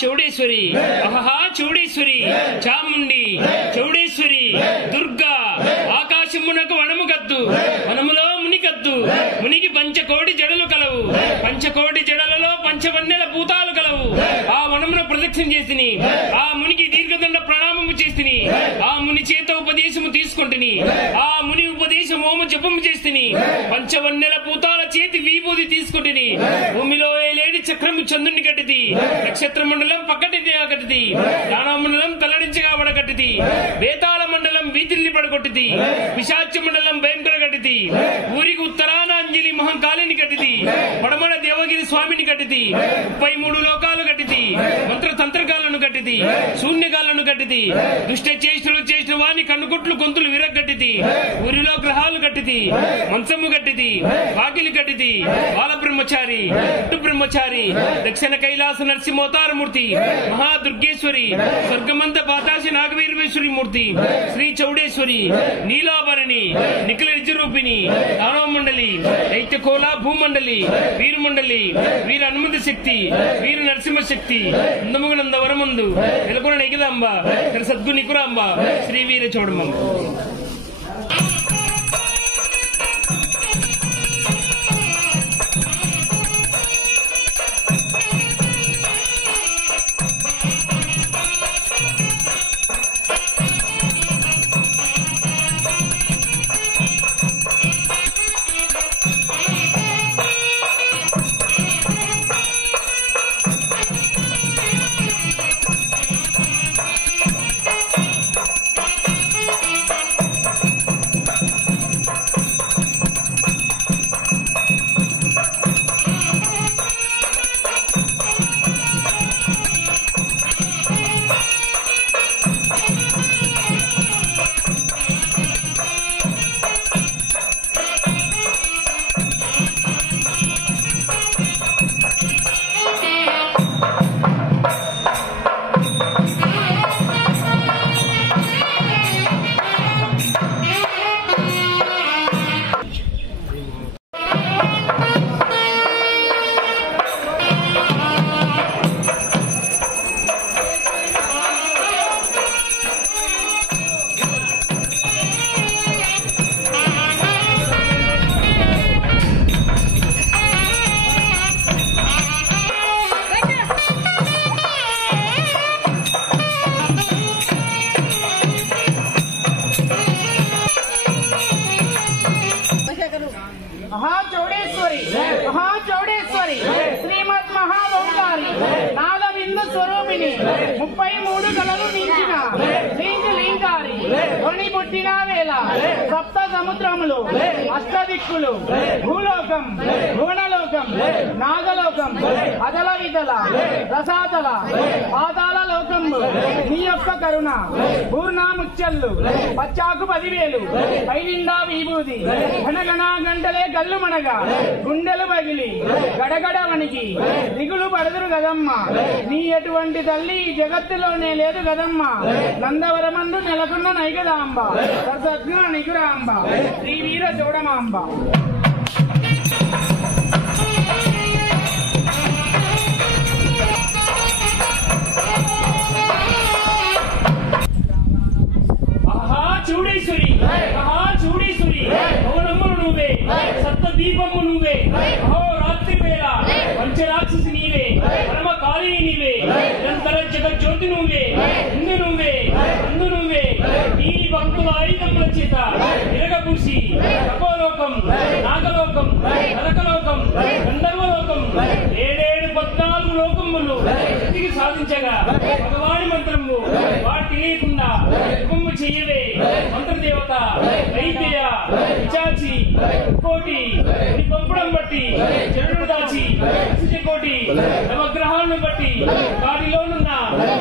చౌడేశ్వరి అహహా చౌడేశ్వరి చాముండి చౌడేశ్వరి దుర్గా ఆకాశమునకు వనము కద్దు వనములో ముని కద్దు మునికి పంచకోటి జడలు కలవు పంచకోటి జడలలో పంచవన్నెల భూతాలు కలవు ఆ వనమున ప్రదక్షిణ చేసిని ఆ మునికి దీర్ఘదండ ప్రణామము చేసిని ఆ ముని చేత ఉపదేశము తీసుకుంటుని ఆ ముని ఉపదేశం ఓము జపము చేసిని పంచవన్నెల భూతాల చేతి విభూతి తీసుకుంటుని భూమిలో ఏలేడి చక్రము చంద్రుని కట్టిది నక్షత్ర మండలం పక్కటిది కట్టిది దానా మండలం తలడించగా వడగట్టిది వేతాళ మండలం వీధిల్ని పడగొట్టిది పిశాచ మండలం భయంకర కట్టిది ఊరికి ఉత్తరాన అంజలి మహంకాళిని కట్టిది పడమడ దేవగిరి స్వామిని కట్టిది 33 లోకాలు కట్టిది మంత్ర తంత్రకాలను కట్టిది శూన్యకాలను కట్టిది దుష్ట చేష్టలు చేసిన వాని కన్నుకుట్లు గొంతులు విరగట్టిది ఊరిలో గ్రహాలు కట్టిది మంచము కట్టిది వాకిలి కట్టిది బాల బ్రహ్మచారి పుట్టు బ్రహ్మచారి దక్షిణ కైలాస నరసింహోతారమూర్తి మహాదుర్గేశ్వరి స్వర్గమంత పాతాశి నాగవీరవేశ్వరి మూర్తి శ్రీ చౌడేశ్వరి నీలాభరణి నిఖిల నిజరూపిణి దానవ మండలి దైత్యకోల భూమండలి వీరమండలి వీర హనుమంత శక్తి వీర నరసింహ శక్తి నందముగనంద వరమందు నెలకొన నైకిదాంబ సద్గు నికురాంబ శ్రీ వీర చౌడమ్మ. మహాచౌడేశ్వరి శ్రీమద్ మహాఓంకారి నాదబిందు స్వరూపిణి 33 కళలు మించిన లింగారి ధ్వని పుట్టిన వేళ సప్త సముద్రములు అష్టదిక్కులు భూలోకం భువనలోకం నాగలోకం అదల విదల రసాతల పాతాళ లోకము నీ యొక్క కరుణ పూర్ణాముచ్చల్లు పచ్చాకు 10,000 పైనిండా విభూది ఘనగణ గంటలే కళ్ళు మనగా గుండెలు పగిలి గడగడ వణికి దిగులు పడదురు గదమ్మ నీ ఎటువంటి తల్లి ఈ జగత్తులోనే లేదు గదమ్మ నందవరమందు నెలకొన్న నైగదాంబ సద్గుణ నిగురాంబ శ్రీ వీర చౌడమాంబ. చౌడేశ్వరి మహాచౌడేశ్వరి భవనమ్ములు నువ్వే సప్త దీపము నువ్వే అహోరాత్రి వేళ పంచరాక్షసి నీవే పరమ కాళిని నీవే నిరంతర జగజ్యోతి నువ్వే ఇందు నువ్వే అందు నువ్వే నీ భక్తుల ఐదముల చేత విరగపూసి తపోలోకం నాగలోకం నరకలోకం గంధర్వలోకం 14 లోకములు ఎదిగి సాధించగా భగవాని మంత్రము వాటి తెలియకుండా జపము చెయ్యవే మంత్రదేవత వైద్య విచాచి కోటి పంపడం బట్టి జనుడు దాచి కోటి నవగ్రహాలను బట్టి వాటిలోనున్న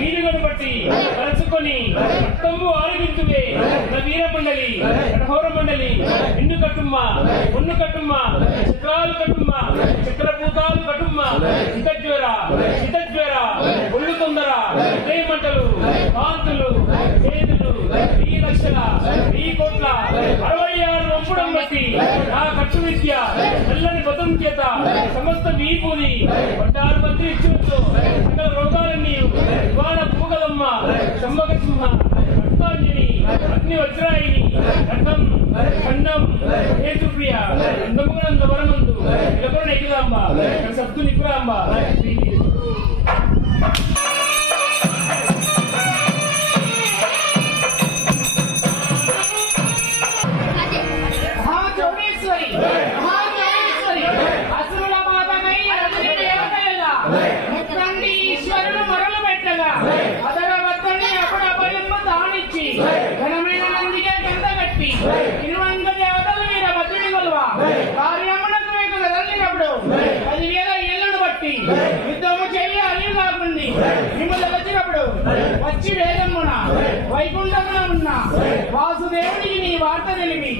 వీరులను బట్టి కలుసుకొని రక్తము ఆరగించువే వీర మండలి కఠోర మండలి నిన్ను కట్టుమ్మ పొన్ను కట్టుమ్మ చక్రాలు కట్టుమ్మ చక్రభూతాలు కట్టుమ్మ శితజ్వర శితజ్వర ఒళ్ళు తొందర మంటలు కాంతులు చేతులు 3 లక్షల 3 కోట్ల 66 వంపుడం బట్టి నా కట్టు విద్య నల్లని బతం చేత సమస్త వీపూది 16 మంది ఇచ్చినట్లు సకల రోగాలన్నీ అగ్ని వజ్రాయిని రథం ఖండం హేతుప్రియ అందముగనంద వరమందు నిలబడిన ఎగిరాంబ సత్తు నిపురాంబ మహాచౌడేశ్వరి అసురుల మాతనై రజని దేవతలుగా ముక్కండి ఈశ్వరుడు మొరలు పెట్టగా అదరవత్తని అప్పుడభయము దానిచ్చి ఘనమైన నందిగా గంటగట్టి ఇరువంక దేవతలు వీర భద్రుడి కొలువ కార్యమునకు మీకు కదలినప్పుడు 10,000 ఏళ్లను బట్టి యుద్ధము చెయ్యి అలివి కాకుండి మిమ్మల్ని వచ్చినప్పుడు వచ్చి వేదమున వైకుంఠమున ఉన్న వాసుదేవుడికి నీ వార్త తెలివి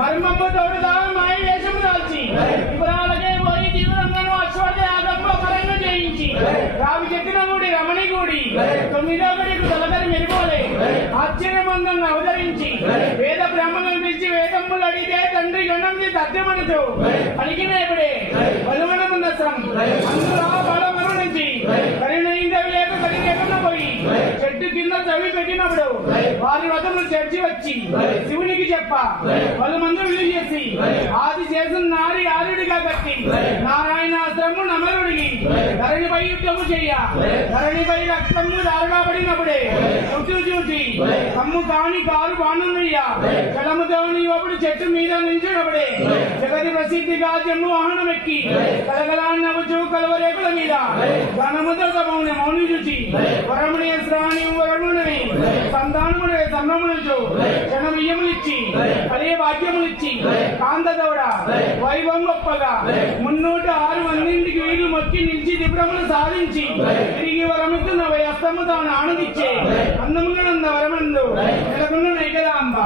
మర్మమ్మ తోడుగా మాయ వేషము దాల్చి వివరాలకే పోయి తీవ్రంగాను అశ్వర్థ యాగంలో పరంగా చేయించి రావి చెట్టిన గుడి రమణి గుడి 9వ గడికి తొలగరి మెరుగోలే ఆశ్చర్యమందంగా అవతరించి వేద బ్రాహ్మణులు పిలిచి వేదమ్ములు అడిగితే తండ్రి గణంది తథ్యమనుచు పలికినప్పుడే బలువనముందసం అందులో బలమను నుంచి పరిణయించవి లేక కలిగేకుండా పోయి చెట్టు కింద చవి పెట్టినప్పుడు వారి వద్దకు చర్చి వచ్చి శివునికి చెప్ప 10 మంది విలువ చేసి ఆది చేసిన నారి ఆరుడిగా కట్టి నారాయణాశ్రము నమరుడికి ధరణిపై యుద్ధము చెయ్య ధరణిపై రక్తము దారుగా పడినప్పుడే చుట్టూ చూసి కమ్ము కాని కారు బాణుయ్య కలముతోని ఒకడు చెట్టు మీద నిలిచినప్పుడే జగతి ప్రసిద్ధిగా జమ్ము వాహనం ఎక్కి కలగలా నవ్వుచూ కలవరేకుల మీద ఘనముతో మౌని మౌని చూచి వరముని శ్రాని వరముని సంతానమునే సన్నమునుచు క్షణమియ్యములిచ్చి అదే భాగ్యములిచ్చి కాంతదౌడ వైభవం గొప్పగా 306 మందికి వీళ్ళు మొక్కి నిలిచి దివ్రమును సాధించి తిరిగి వరముతున్న అస్తము తాను ఆనందించే అందమునంద వరమందు నెలకొన్న నైకదాంబ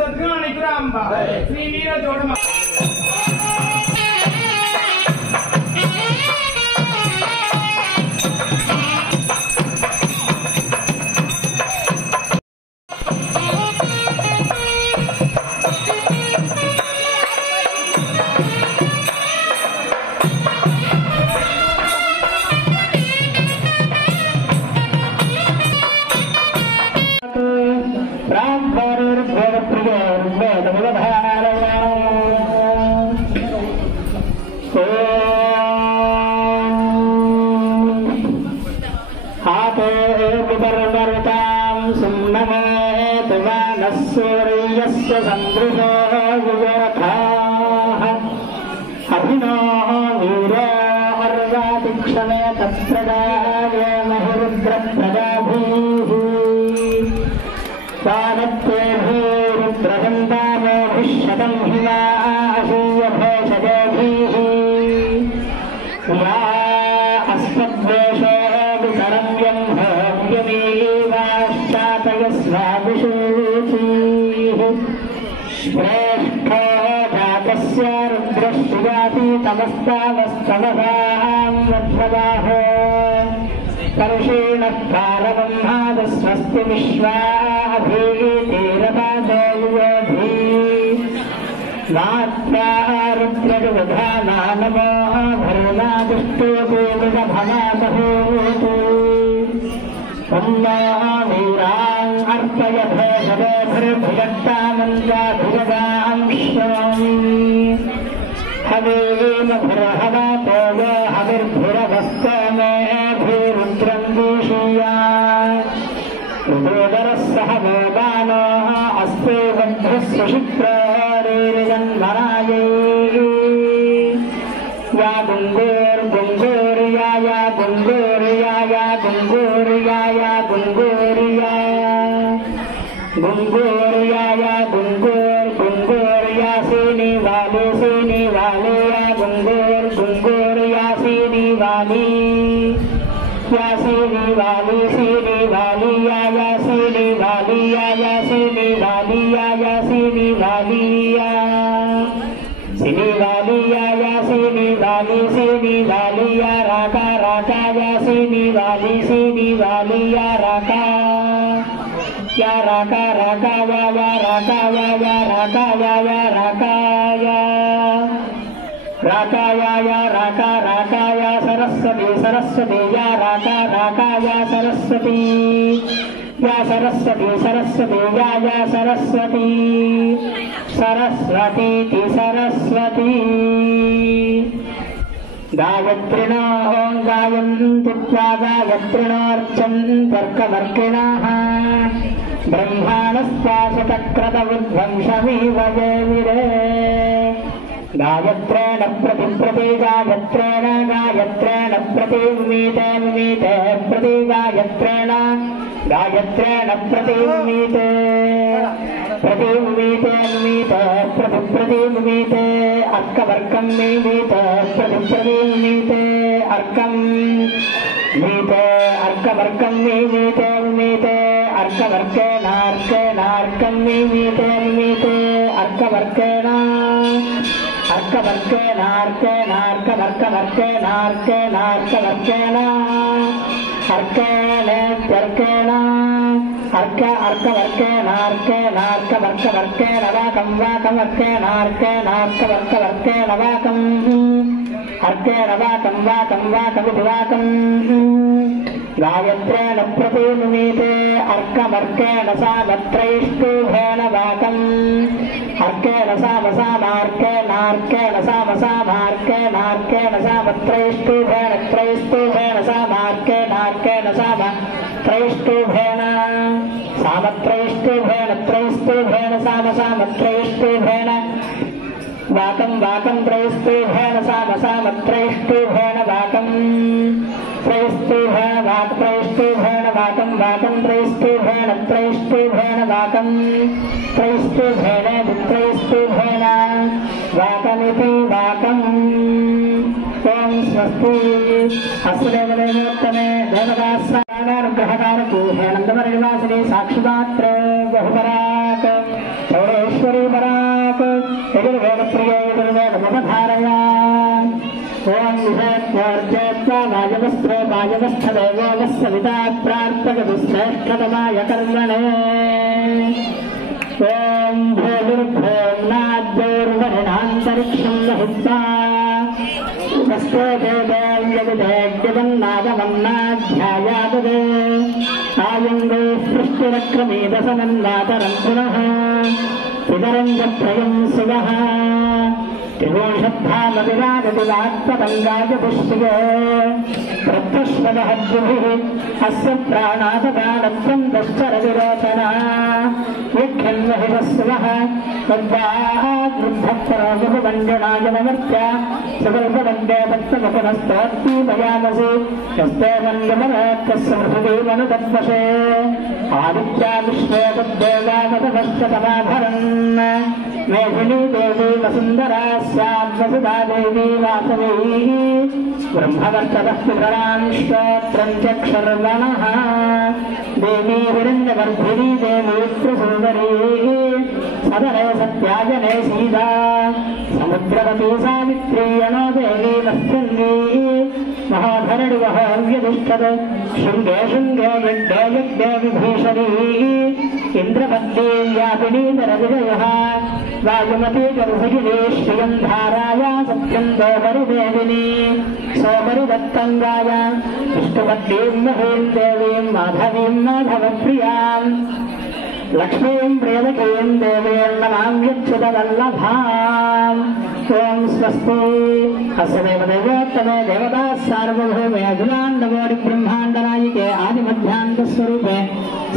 సద్గుణ నిగ్రహాంబ శ్రీ వీర చోడమ स्वस्ति विश्वाभीतिरपादयोधी नात्यारुद्रविधाना नमो भरुणादिष्टोपेमृगभनामहोतु वीरान् अर्पय भेषभेभिरक्तानन्द्याभिरगांश्वामि हवेन भुरहवातो यो हविर्भुरवस्तमेभिरुद्रं दूषीया ऋतोदरः सह वेदानो अस्ते वध्रस्वशिप्रेर्जन्मरायै या गुङ्गोर्गुङ्गोर्या या गुङ्गोर्या या गुङ्गोर्या या गुङ्गोर्या गुङ्गोर्या या गुङ्गोर्गुङ्गोर्या सीनि वाले या गुङ्गोर्गुङ्गोर्या सीनि वाली या सीनि वाली या सीनि वाली या सीनि वाली या सीनि वाली या सीनि वाली या सीनि वाली या राका राका या सीनि वाली या राका या राका राका या राका या राका या राका या राका या राका राका या सरस्वती सरस्वती या राका राका या सरस्वती या सरस्वती सरस्वती या सरस्वती सरस्वती सरस्वती गायत्रिणो ओं गायन्ति त्वा गायत्रिणोऽर्चन्तर्कवर्किणः ब्रह्माणस्त्वाशतक्रतविध्वंसमिव देविरे गायत्रेण प्रतिप्रति गायत्रेण गायत्रेण प्रतिमीते मीते प्रति गायत्रेण गायत्रेण प्रतिमीते प्रतिमीते मीते प्रतिमीते अर्कवर्कं मीते प्रतिमीते अर्कं मीते अर्कवर्कं मीते मीते अर्कवर्केण अर्केण अर्कं मीते मीते अर्कवर्केण अर्कवर्केण अर्केण अर्कवर्कवर्केण अर्केण अर्कवर्केण अर्केण अर्केण अर्क अर्कवर्केण अर्केण अर्कवर्कवर्केण वाकं वाकवर्केण अर्केण अर्कवर्कवर्केण वाकं अर्केण वाकं वाकं वाकमिति वाकं गायत्रेण प्रतिमीते अर्कवर्केण सामत्रैष्टुभेन वाकम् अर्केण सामसामार्केण अर्केण सामसामार्केण अर्केण सामत्रैष्टुभेन त्रैष्टुभेन सामार्केण अर्केण सामत्रैष्टुभेन सामत्रैष्टुभेन त्रैष्टुभेन सामसामत्रैष्टुभेन वाकं वाकं त्रैष्टुभेन सामसामत्रैष्टुभेन वाकं त्रैष्टुभेन वाक त्रैष्टुभेन वाकं वाकं त्रैष्टुभेन त्रैष्टुभेन वाकं त्रैष्टुभेन त्रैष्टुभेन वाकमिति वाकम् ओं स्वस्ति हस्तदेवदेवोत्तमे देवदासानुग्रहकारको हेनन्दवरनिवासिने साक्षिपात्रे बहुपराक चौरेश्वरी पराक यजुर्वेदप्रिये यजुर्वेदमुपधारया ओं विषयत्वर्जयत्वा वायवस्त्रे वायवस्थदेवो वत्सविता प्रार्थकविश्रेष्ठतमाय कर्मणे ओं भूर्भुवनाद्योर्वरुणान्तरिक्षं लहित्वा वस्तो देवयजनागमन्नाध्यायादे आयङ्गो सृष्टिरक्रमेदसनन्नातरं पुनः पितरं जत्रयं सुवः त्रिगोषद्धामविरागतिवात्पतङ्गाय पुष्टिगे प्रत्यश्वदहद्भिः अस्य प्राणादगानत्वं दश्चरविरोचना यक्षन्वहिवस्वः तद्वाद्वृद्धप्रागुपवञ्जनाय नमर्त्य सुगल्पवन्दे भक्तमुखनस्तोत्ति भयामसि यस्ते वन्द्यमनोत्तस्य मृषुदेवनुतद्वशे आदित्या विश्वे तद्देवागतवश्च तमाभरन् मेधिनी देवी वसुन्धरा स्याद्वसुधा देवी वासवी ब्रह्मवर्चतः पितरान् स्तोत्रं चक्षुर्वणः देवी हिरण्यगर्भिणी देवी त्रिसुन्दरी सदने सत्याजने सीता समुद्रवती सावित्री अनो देवी नस्तन्वी महाधरणि वहाव्यतिष्ठत् शृङ्गे शृङ्गे यज्ञे यज्ञे विभीषणी इन्द्रपत्नी व्यापिनी नरविजयः वायुमती गर्भगिनी श्रियं धाराया सत्यं सोमरिदेविनी सोमरिदत्तङ्गाय विष्णुपत्नीं महीं देवीं माधवीं माधवप्रियां लक्ष्मीं प्रियदकीं देवीं नमाम्यच्युतवल्लभाम् ओं स्वस्ति अस्य देवदेवोत्तमे देवताः सार्वभौमे अखिलाण्डकोटि ब्रह्माण्डनायिके आदिमध्यान्तस्वरूपे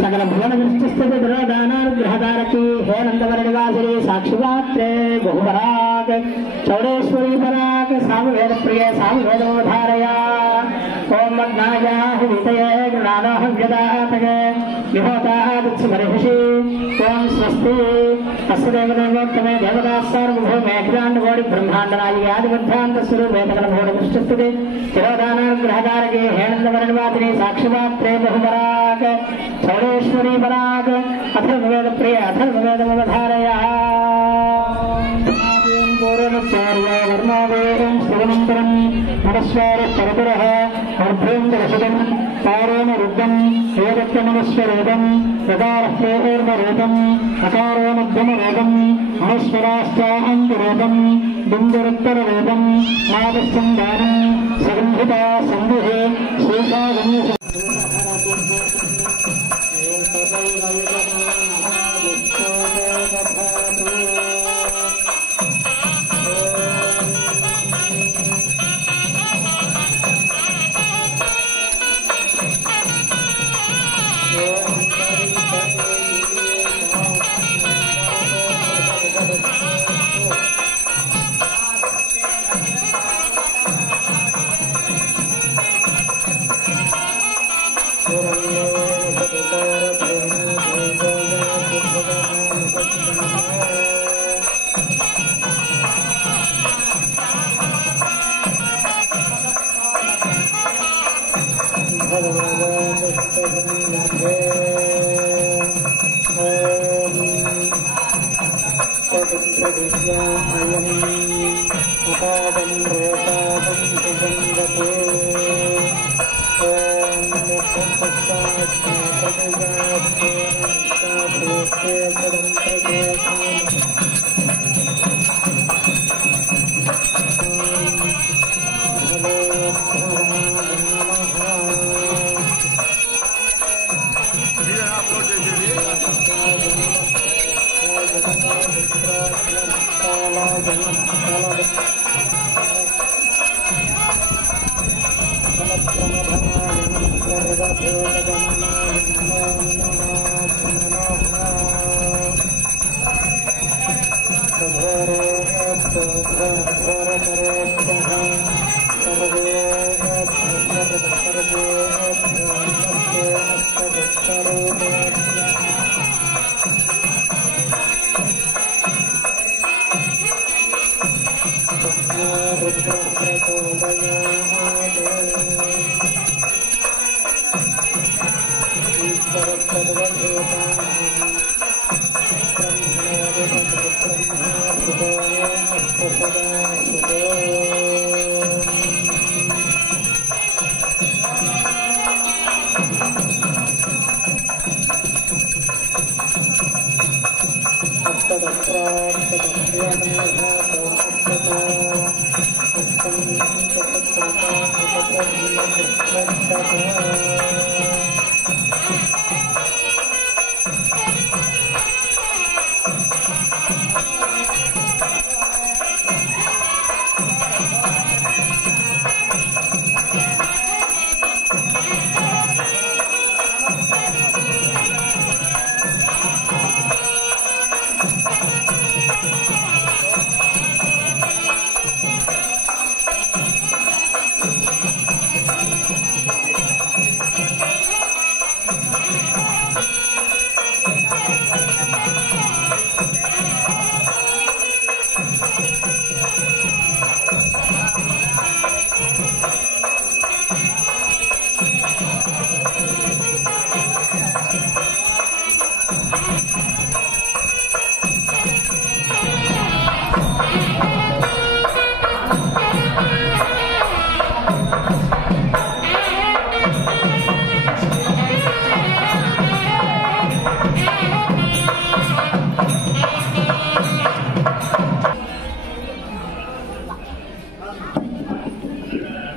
सकल भुवनदृष्टिस्थिति दुरोदानानुग्रहकारकी हे नन्दवरनिवासिनी साक्षिपात्रे बहुपराक चौरेश्वरी पराक सामवेदप्रिये सामवेदमवधारया ओं मग्नायाः वितये गृणानाः व्यदातके विभूतादित्समर्हिषि ओं स्वस्ति अस्य देवदेवोत्तमे देवताः सार्वभौमे अखिलाण्डकोटि ब्रह्माण्डनायिके आदिमध्यान्तस्वरूपे सकल भुवनदृष्टिस्थिति दुरोदानानुग्रहकारकी हे नन्दवरनिवासिनी साक्षिपात्रे बहुपराक चौरेश्वरी पराक अथर्ववेद प्रिय अथर्ववेदमवधारया पूर्वचार्य वर्णावेदं शिवमन्त्रं नमस्वारस्तरतरः अर्धेन्द्रशतं तारेण रुद्धं वेदत्तमनस्वरूपं यदार्हेर्वरूपम् अकारो मध्यमरूपं महेश्वराश्चान्तरूपं बिन्दुरुत्तररूपं नादस्सन्धानं सगन्धिता सन्धिः शेषागणेश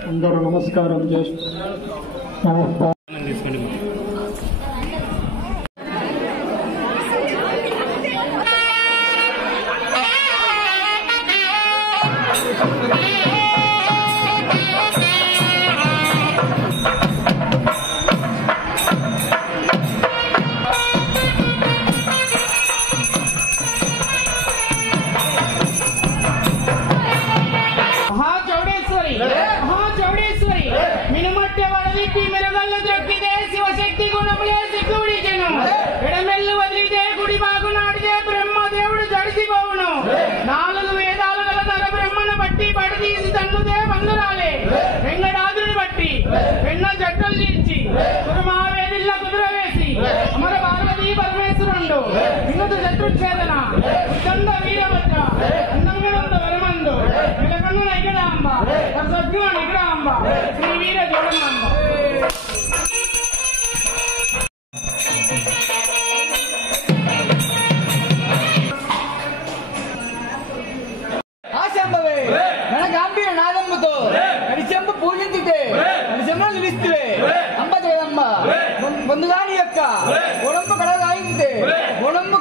అందరూ నమస్కారం చేస్తూ నమస్కారం పొందుగాని యొక్క గుణంపు కడగాయించితే గుణంపు